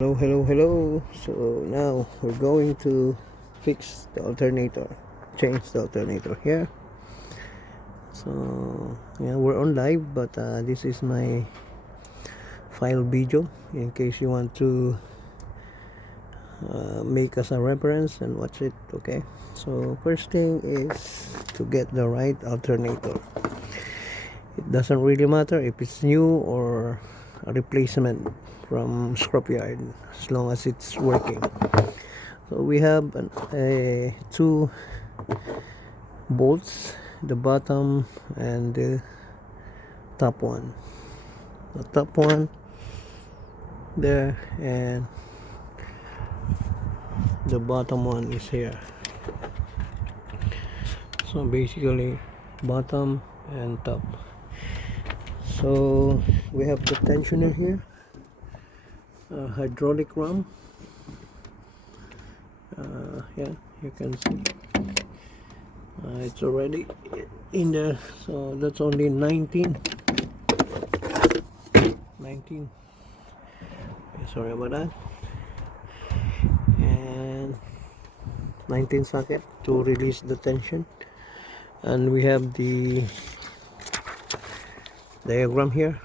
Hello. So now we're going to fix the alternator, change the alternator here. So yeah, we're on live, but this is my file video in case you want to make us a reference and watch it. Okay, so first thing is to get the right alternator. It doesn't really matter if it's new or a replacement from scrapyard, as long as it's working. So we have two bolts, the bottom and the top one. The top one there, and the bottom one is here. So basically bottom and top. So we have the tensioner here, hydraulic ram. Yeah, you can see it's already in there. So that's only 19. Sorry about that. And 19 socket to release the tension. And we have the diagram here,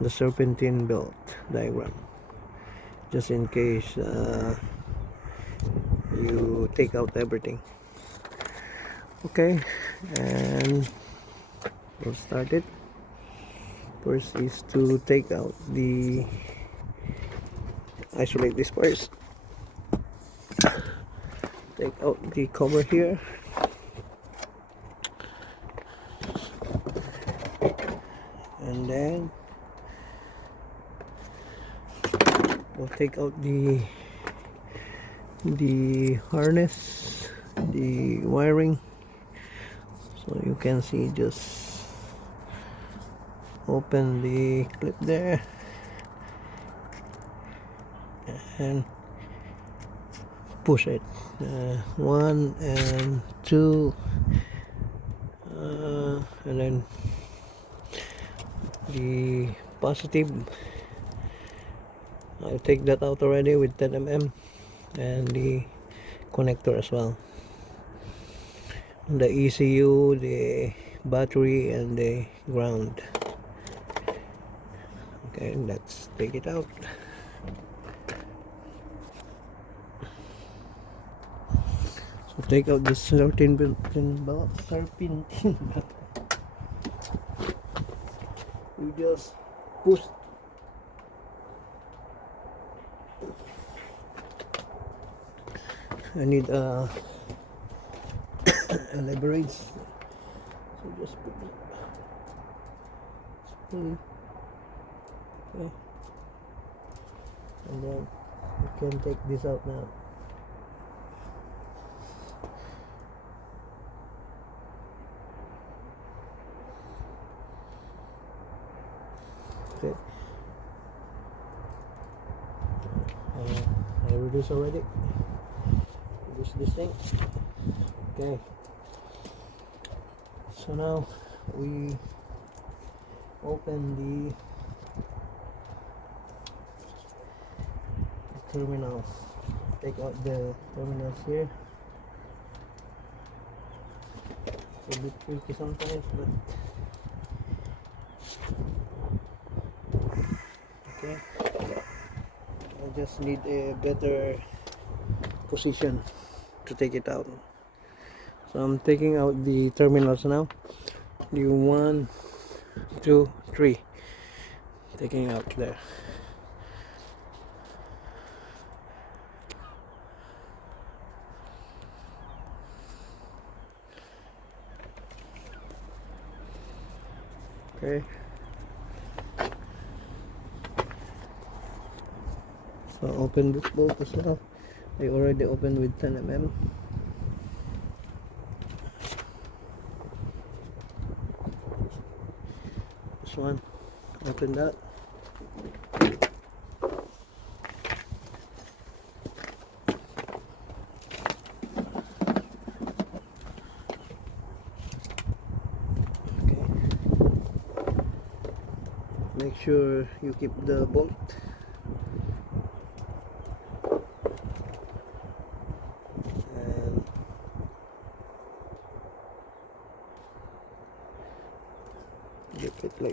the serpentine belt diagram, just in case you take out everything. Okay, and we'll start it. First is to take out the isolate this first. Take out the cover here, and then we'll take out the harness, the wiring. So you can see, just open the clip there and push it, 1 and 2, and then the positive, I take that out already with 10 mm, and the connector as well, the ECU, the battery, and the ground. Okay, let's take it out. So take out the serpentine belt. You just push. I need a leverage. So just put it. Okay. And then you can take this out now. Okay. I reduce already. Reduce this thing. Okay. So now we open the terminals. Take out the terminals here. It's a bit tricky sometimes, but okay. I just need a better position to take it out. So I'm taking out the terminals now. The 1, 2, 3. Taking out there. Okay. So open this bolt as well. I already opened with 10 mm. This one, open that. Okay. Make sure you keep the bolt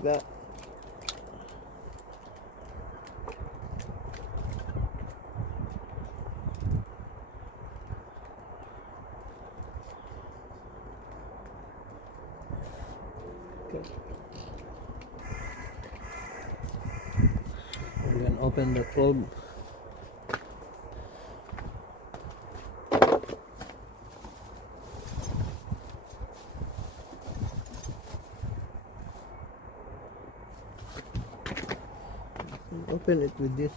like that. Okay. And then open the probe. Open it with this.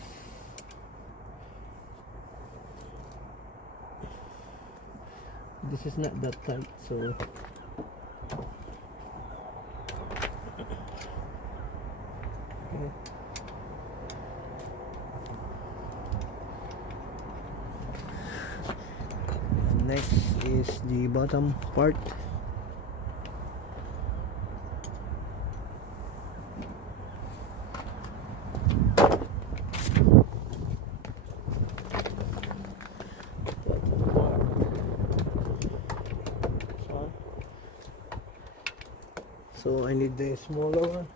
This is not that tight, so okay. Next is the bottom part. So I need the smaller one.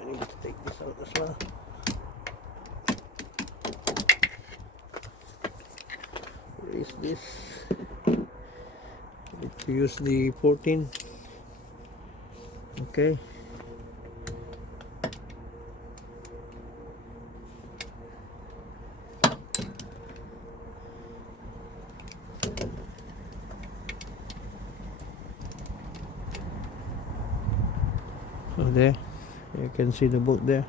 I need to take this out as well. Where is this? Need to use the 14. Okay. So there, you can see the bolt there.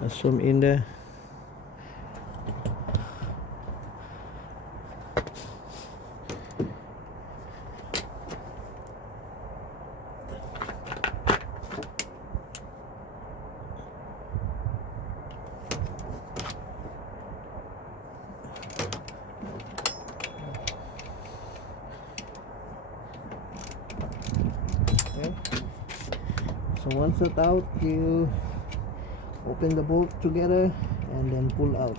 I zoom in there. Okay. So once it's out, you open the bolt together and then pull out.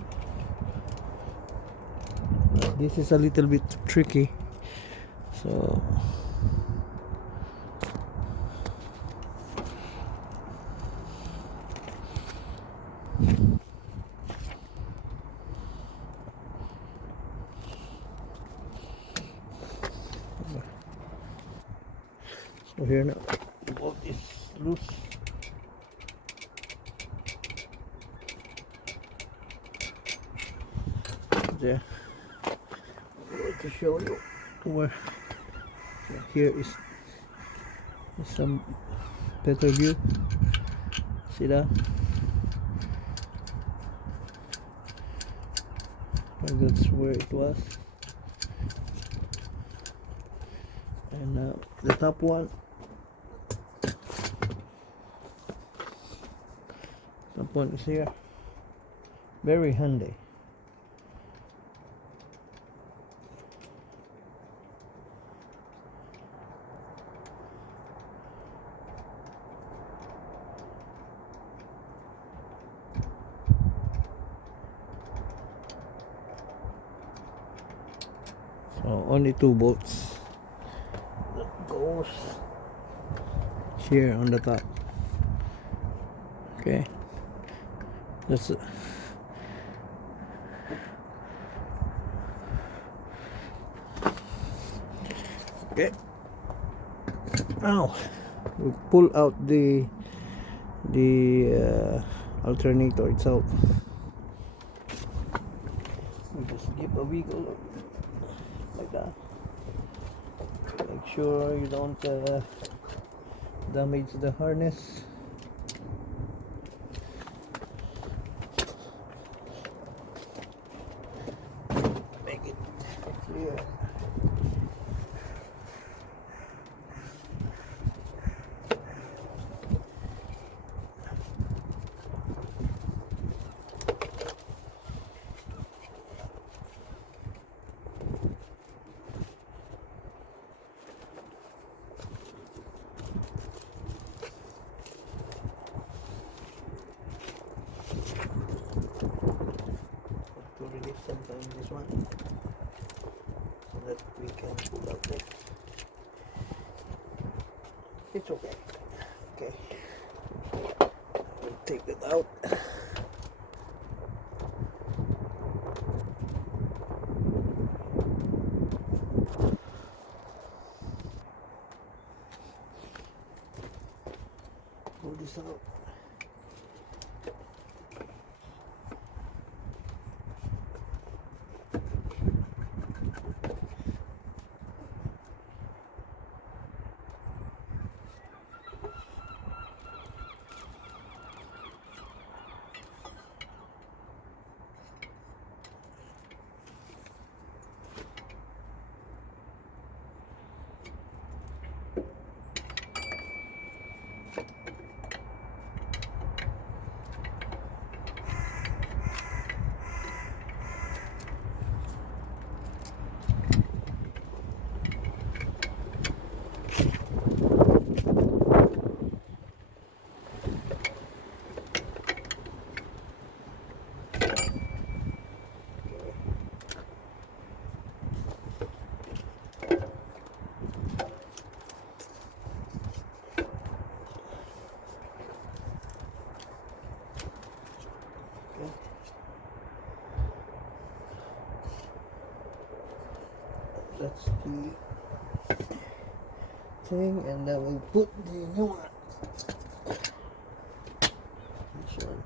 This is a little bit tricky, so here now the bolt is loose. There, I'm going to show you where here is some better view. See that? And that's where it was. And the top one, is here. Very handy. So only 2 bolts that goes here on the top. Okay, that's it. Okay, now we pull out the alternator itself. We just give a wiggle like that. Make sure you don't damage the harness. Make it clear. sometimes this one so that we can pull out it. It's okay. Okay, we'll take it out. Pull this out. That's the thing, and then we put the new one. This one.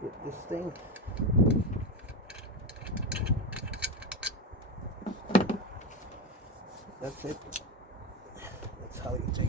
Put this thing. That's it. That's how you take